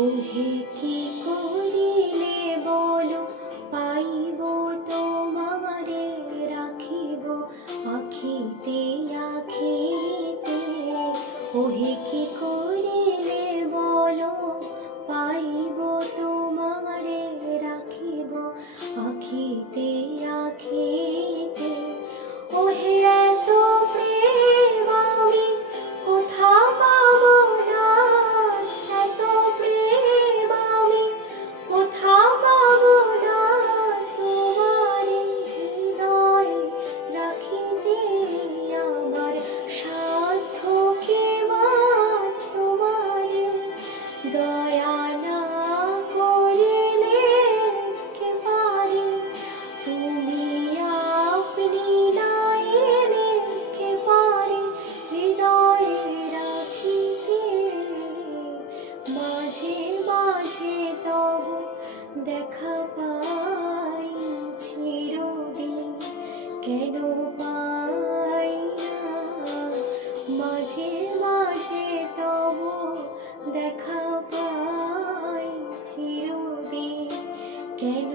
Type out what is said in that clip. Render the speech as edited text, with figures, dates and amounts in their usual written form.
ওহে কি করিলে বলো, পাইব তোমারে রাখিব আখিতে আখিতে। ওহে কি করিলে বলো, পাইব তোমারে রাখিব আখিতে আখিতে। ওহে এত প্রেম আমি কোথা পাব না, এত প্রেম আমি কোথা পাব না, তোমারে হৃদয়ে রাখিতে আমার সাধ্য কি বা তোমারে দয়া না করিলে কে পারে, তুমি আপনি না এলে কে পারে হৃদয়ে রাখিতে। মাঝে মাঝে তব দেখা পাই চিরদিন, কেন পাই না। মাঝে মাঝে তব দেখা পাই চিরদিন, কেন